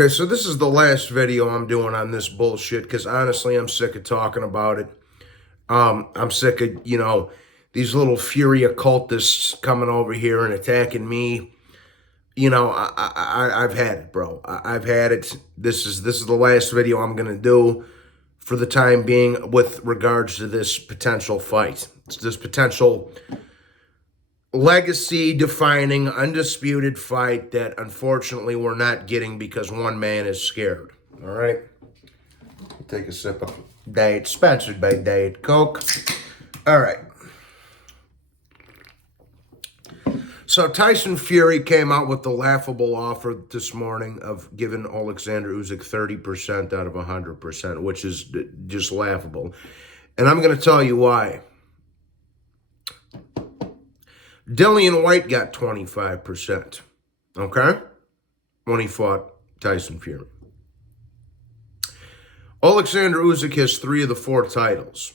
Okay, so this is the last video I'm doing on this bullshit because honestly, I'm sick of talking about it. I'm sick of, these little Fury occultists coming over here and attacking me. I've had it, bro. I've had it. This is the last video I'm gonna do for the time being with regards to this potential fight. It's this potential legacy defining undisputed fight that unfortunately we're not getting because one man is scared. All right, take a sip of Diet, sponsored by Diet Coke. All right, so Tyson Fury came out with the laughable offer this morning of giving Alexander Usyk 30% out of 100%, which is just laughable, and I'm going to tell you why. Dillian White got 25%, okay, when he fought Tyson Fury. Alexander Usyk has 3 of the 4 titles.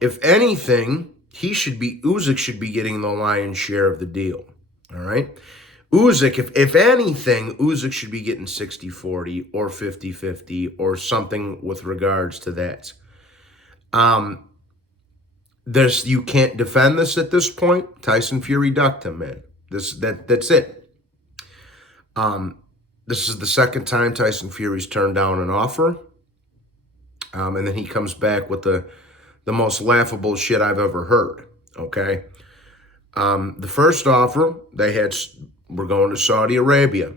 If anything, Usyk should be getting the lion's share of the deal, all right? Usyk, if anything, Usyk should be getting 60-40 or 50-50 or something with regards to that. You can't defend this at this point. Tyson Fury ducked him, man. That's it. This is the second time Tyson Fury's turned down an offer. And then he comes back with the most laughable shit I've ever heard. Okay. The first offer we're going to Saudi Arabia.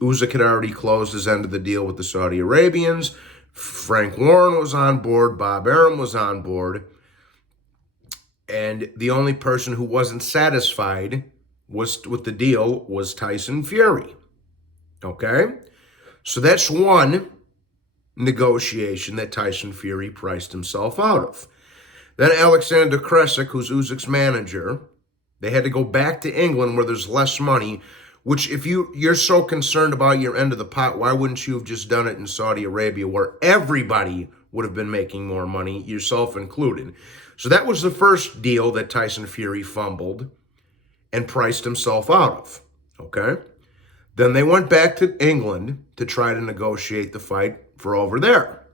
Usyk had already closed his end of the deal with the Saudi Arabians. Frank Warren was on board. Bob Arum was on board. And the only person who wasn't satisfied with the deal was Tyson Fury. Okay? So that's one negotiation that Tyson Fury priced himself out of. Then Alexander Kresic, who's Usyk's manager, they had to go back to England where there's less money, which if you're so concerned about your end of the pot, why wouldn't you have just done it in Saudi Arabia where everybody would have been making more money, yourself included? So that was the first deal that Tyson Fury fumbled and priced himself out of, okay? Then they went back to England to try to negotiate the fight for over there.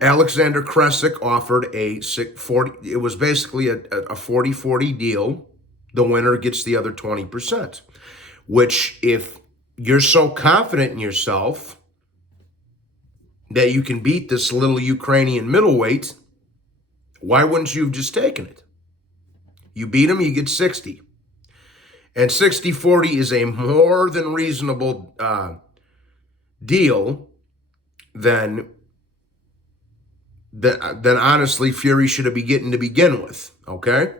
Alexander Kresic offered it was basically a 40-40 deal. The winner gets the other 20%, which if you're so confident in yourself that you can beat this little Ukrainian middleweight, why wouldn't you have just taken it? You beat him, you get 60. And 60-40 is a more than reasonable deal than honestly Fury should have been getting to begin with, okay?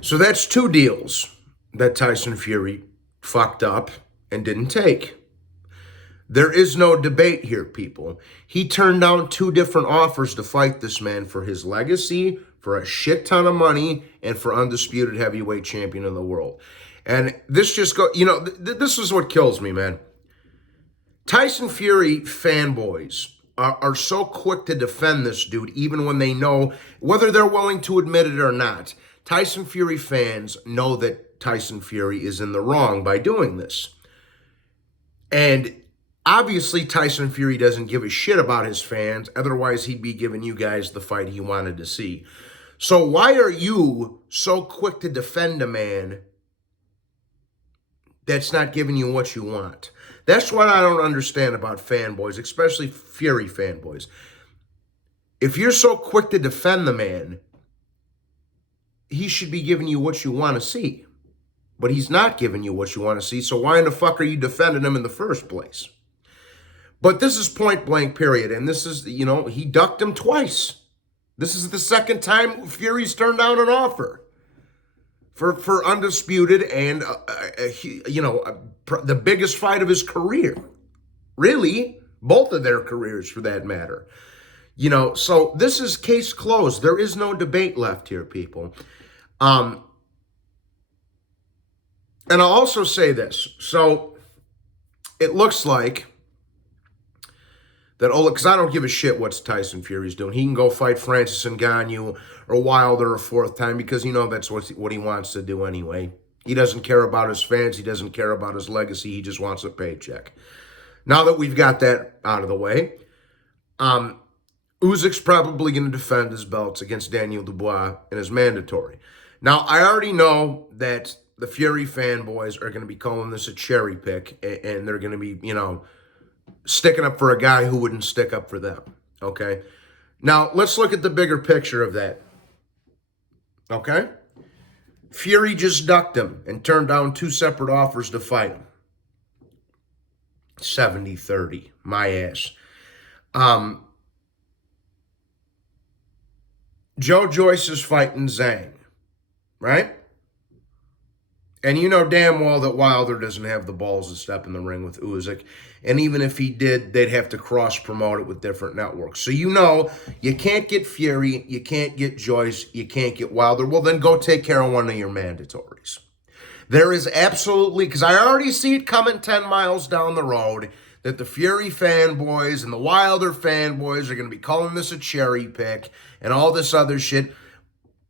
So that's 2 deals that Tyson Fury fucked up and didn't take. There is no debate here, people. He turned down 2 different offers to fight this man for his legacy, for a shit ton of money, and for undisputed heavyweight champion of the world. And this just this is what kills me, man. Tyson Fury fanboys are so quick to defend this dude, even when they know, whether they're willing to admit it or not. Tyson Fury fans know that Tyson Fury is in the wrong by doing this. And obviously, Tyson Fury doesn't give a shit about his fans. Otherwise, he'd be giving you guys the fight he wanted to see. So why are you so quick to defend a man that's not giving you what you want? That's what I don't understand about fanboys, especially Fury fanboys. If you're so quick to defend the man, he should be giving you what you want to see. But he's not giving you what you want to see, so why in the fuck are you defending him in the first place? But this is point blank, period. And this is, he ducked him twice. This is the second time Fury's turned down an offer for undisputed and, the biggest fight of his career. Really, both of their careers for that matter. So this is case closed. There is no debate left here, people. And I'll also say this. So it looks like that, oh, because I don't give a shit what Tyson Fury's doing. He can go fight Francis Ngannou or Wilder a fourth time because that's what he wants to do anyway. He doesn't care about his fans. He doesn't care about his legacy. He just wants a paycheck. Now that we've got that out of the way, Usyk's probably going to defend his belts against Daniel Dubois in his mandatory. Now, I already know that the Fury fanboys are going to be calling this a cherry pick, and they're going to be, sticking up for a guy who wouldn't stick up for them, okay? Now, let's look at the bigger picture of that, okay? Fury just ducked him and turned down 2 separate offers to fight him. 70-30, my ass. Joe Joyce is fighting Zhang, right? And you know damn well that Wilder doesn't have the balls to step in the ring with Usyk. And even if he did, they'd have to cross-promote it with different networks. So you can't get Fury, you can't get Joyce, you can't get Wilder. Well, then go take care of one of your mandatories. There is absolutely, because I already see it coming 10 miles down the road, that the Fury fanboys and the Wilder fanboys are going to be calling this a cherry pick and all this other shit.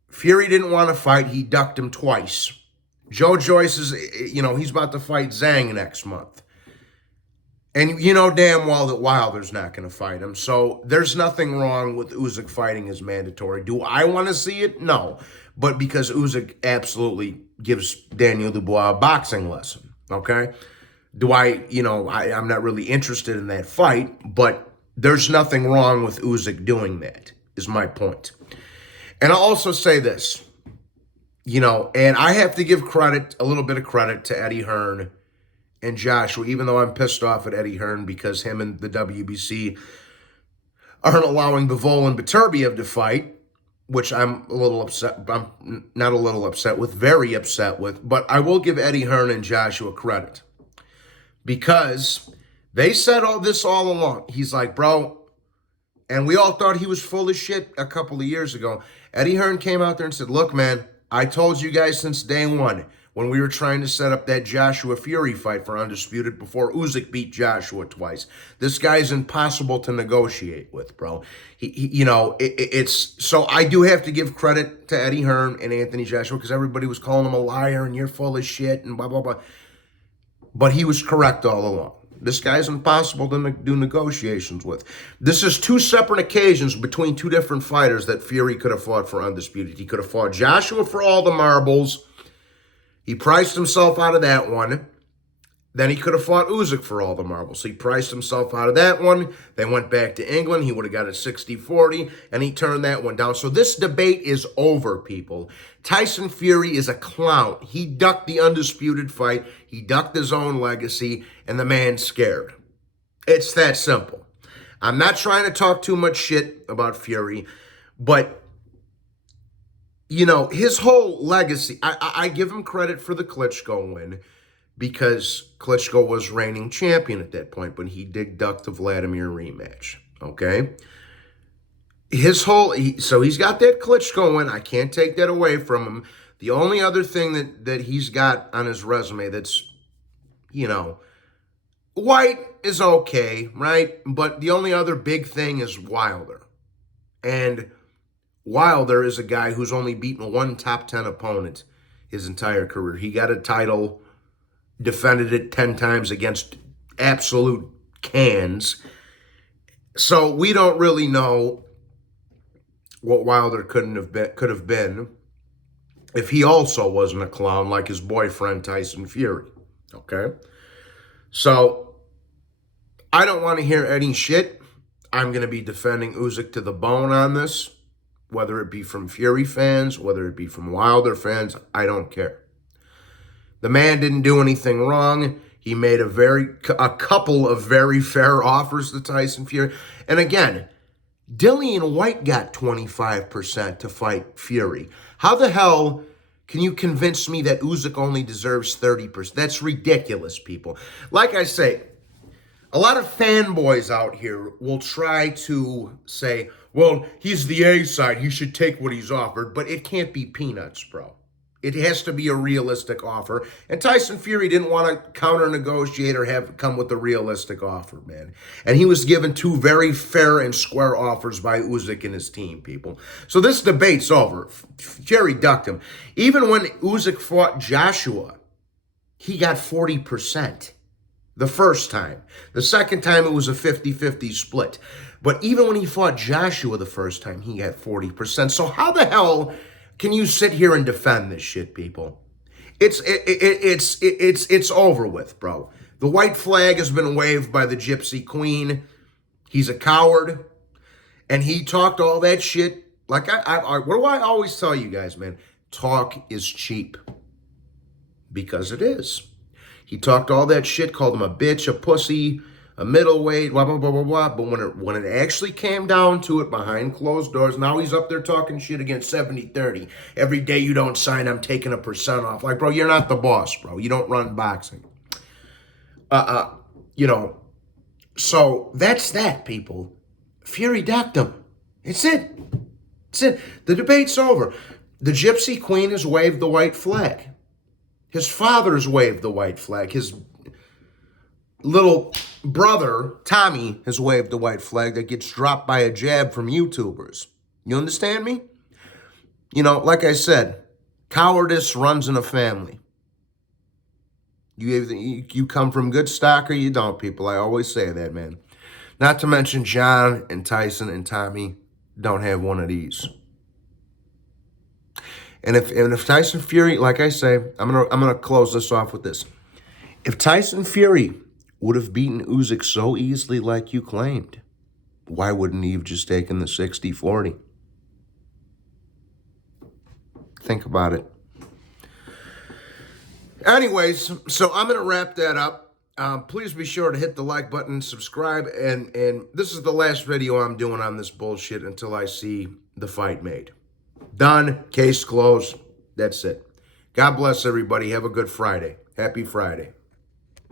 Fury didn't want to fight. He ducked him twice. Joe Joyce is, he's about to fight Zhang next month. And you know damn well that Wilder's not going to fight him. So there's nothing wrong with Usyk fighting his mandatory. Do I want to see it? No. But because Usyk absolutely gives Daniel Dubois a boxing lesson, okay? I'm not really interested in that fight, but there's nothing wrong with Usyk doing that, is my point. And I'll also say this, and I have to give a little bit of credit to Eddie Hearn and Joshua, even though I'm pissed off at Eddie Hearn because him and the WBC aren't allowing Bivol and Beterbiev to fight, which I'm not a little upset with, very upset with, but I will give Eddie Hearn and Joshua credit. Because they said all this all along. He's like, bro, and we all thought he was full of shit a couple of years ago. Eddie Hearn came out there and said, look, man, I told you guys since day one when we were trying to set up that Joshua Fury fight for Undisputed before Usyk beat Joshua twice. This guy's impossible to negotiate with, bro. So I do have to give credit to Eddie Hearn and Anthony Joshua because everybody was calling him a liar and you're full of shit and blah, blah, blah. But he was correct all along. This guy's impossible to do negotiations with. This is 2 separate occasions between 2 different fighters that Fury could have fought for Undisputed. He could have fought Joshua for all the marbles. He priced himself out of that one. Then he could have fought Usyk for all the marbles. He priced himself out of that one. They went back to England. He would have got a 60-40, and he turned that one down. So this debate is over, people. Tyson Fury is a clown. He ducked the Undisputed fight. He ducked his own legacy, and the man's scared. It's that simple. I'm not trying to talk too much shit about Fury, but, his whole legacy, I give him credit for the Klitschko win, because Klitschko was reigning champion at that point, but he did duck the Vladimir rematch, okay? So he's got that Klitschko win. I can't take that away from him. The only other thing that he's got on his resume that's, White is okay, right? But the only other big thing is Wilder. And Wilder is a guy who's only beaten 1 top 10 opponent his entire career. He got a title, defended it 10 times against absolute cans. So we don't really know what Wilder could have been if he also wasn't a clown like his boyfriend Tyson Fury. Okay? So I don't want to hear any shit. I'm going to be defending Usyk to the bone on this, whether it be from Fury fans, whether it be from Wilder fans, I don't care. The man didn't do anything wrong. He made a couple of very fair offers to Tyson Fury. And again, Dillian White got 25% to fight Fury. How the hell can you convince me that Usyk only deserves 30%? That's ridiculous, people. Like I say, a lot of fanboys out here will try to say, well, he's the A side. He should take what he's offered. But it can't be peanuts, bro. It has to be a realistic offer. And Tyson Fury didn't want to counter-negotiate or have come with a realistic offer, man. And he was given two very fair and square offers by Usyk and his team, people. So this debate's over. Fury ducked him. Even when Usyk fought Joshua, he got 40% the first time. The second time, it was a 50-50 split. But even when he fought Joshua the first time, he got 40%. So how the hell can you sit here and defend this shit, people? It's over with, bro. The white flag has been waved by the Gypsy Queen. He's a coward, and he talked all that shit. Like what do I always tell you guys, man? Talk is cheap, because it is. He talked all that shit, called him a bitch, a pussy, a middleweight, blah, blah, blah, blah, blah. But when it actually came down to it behind closed doors, now he's up there talking shit against 70-30. Every day you don't sign, I'm taking 1% off. Like, bro, you're not the boss, bro. You don't run boxing. You know, so that's that, people. Fury ducked him. It's it. It's it. The debate's over. The Gypsy Queen has waved the white flag. His father's waved the white flag. His little brother, Tommy, has waved the white flag that gets dropped by a jab from YouTubers. You understand me? You know, like I said, cowardice runs in a family. You come from good stock or you don't, people. I always say that, man. Not to mention John and Tyson and Tommy don't have one of these. And if Tyson Fury, like I say, I'm gonna close this off with this. If Tyson Fury would have beaten Usyk so easily like you claimed, why wouldn't he have just taken the 60-40? Think about it. Anyways, so I'm going to wrap that up. Please be sure to hit the like button, subscribe, and this is the last video I'm doing on this bullshit until I see the fight made. Done. Case closed. That's it. God bless everybody. Have a good Friday. Happy Friday.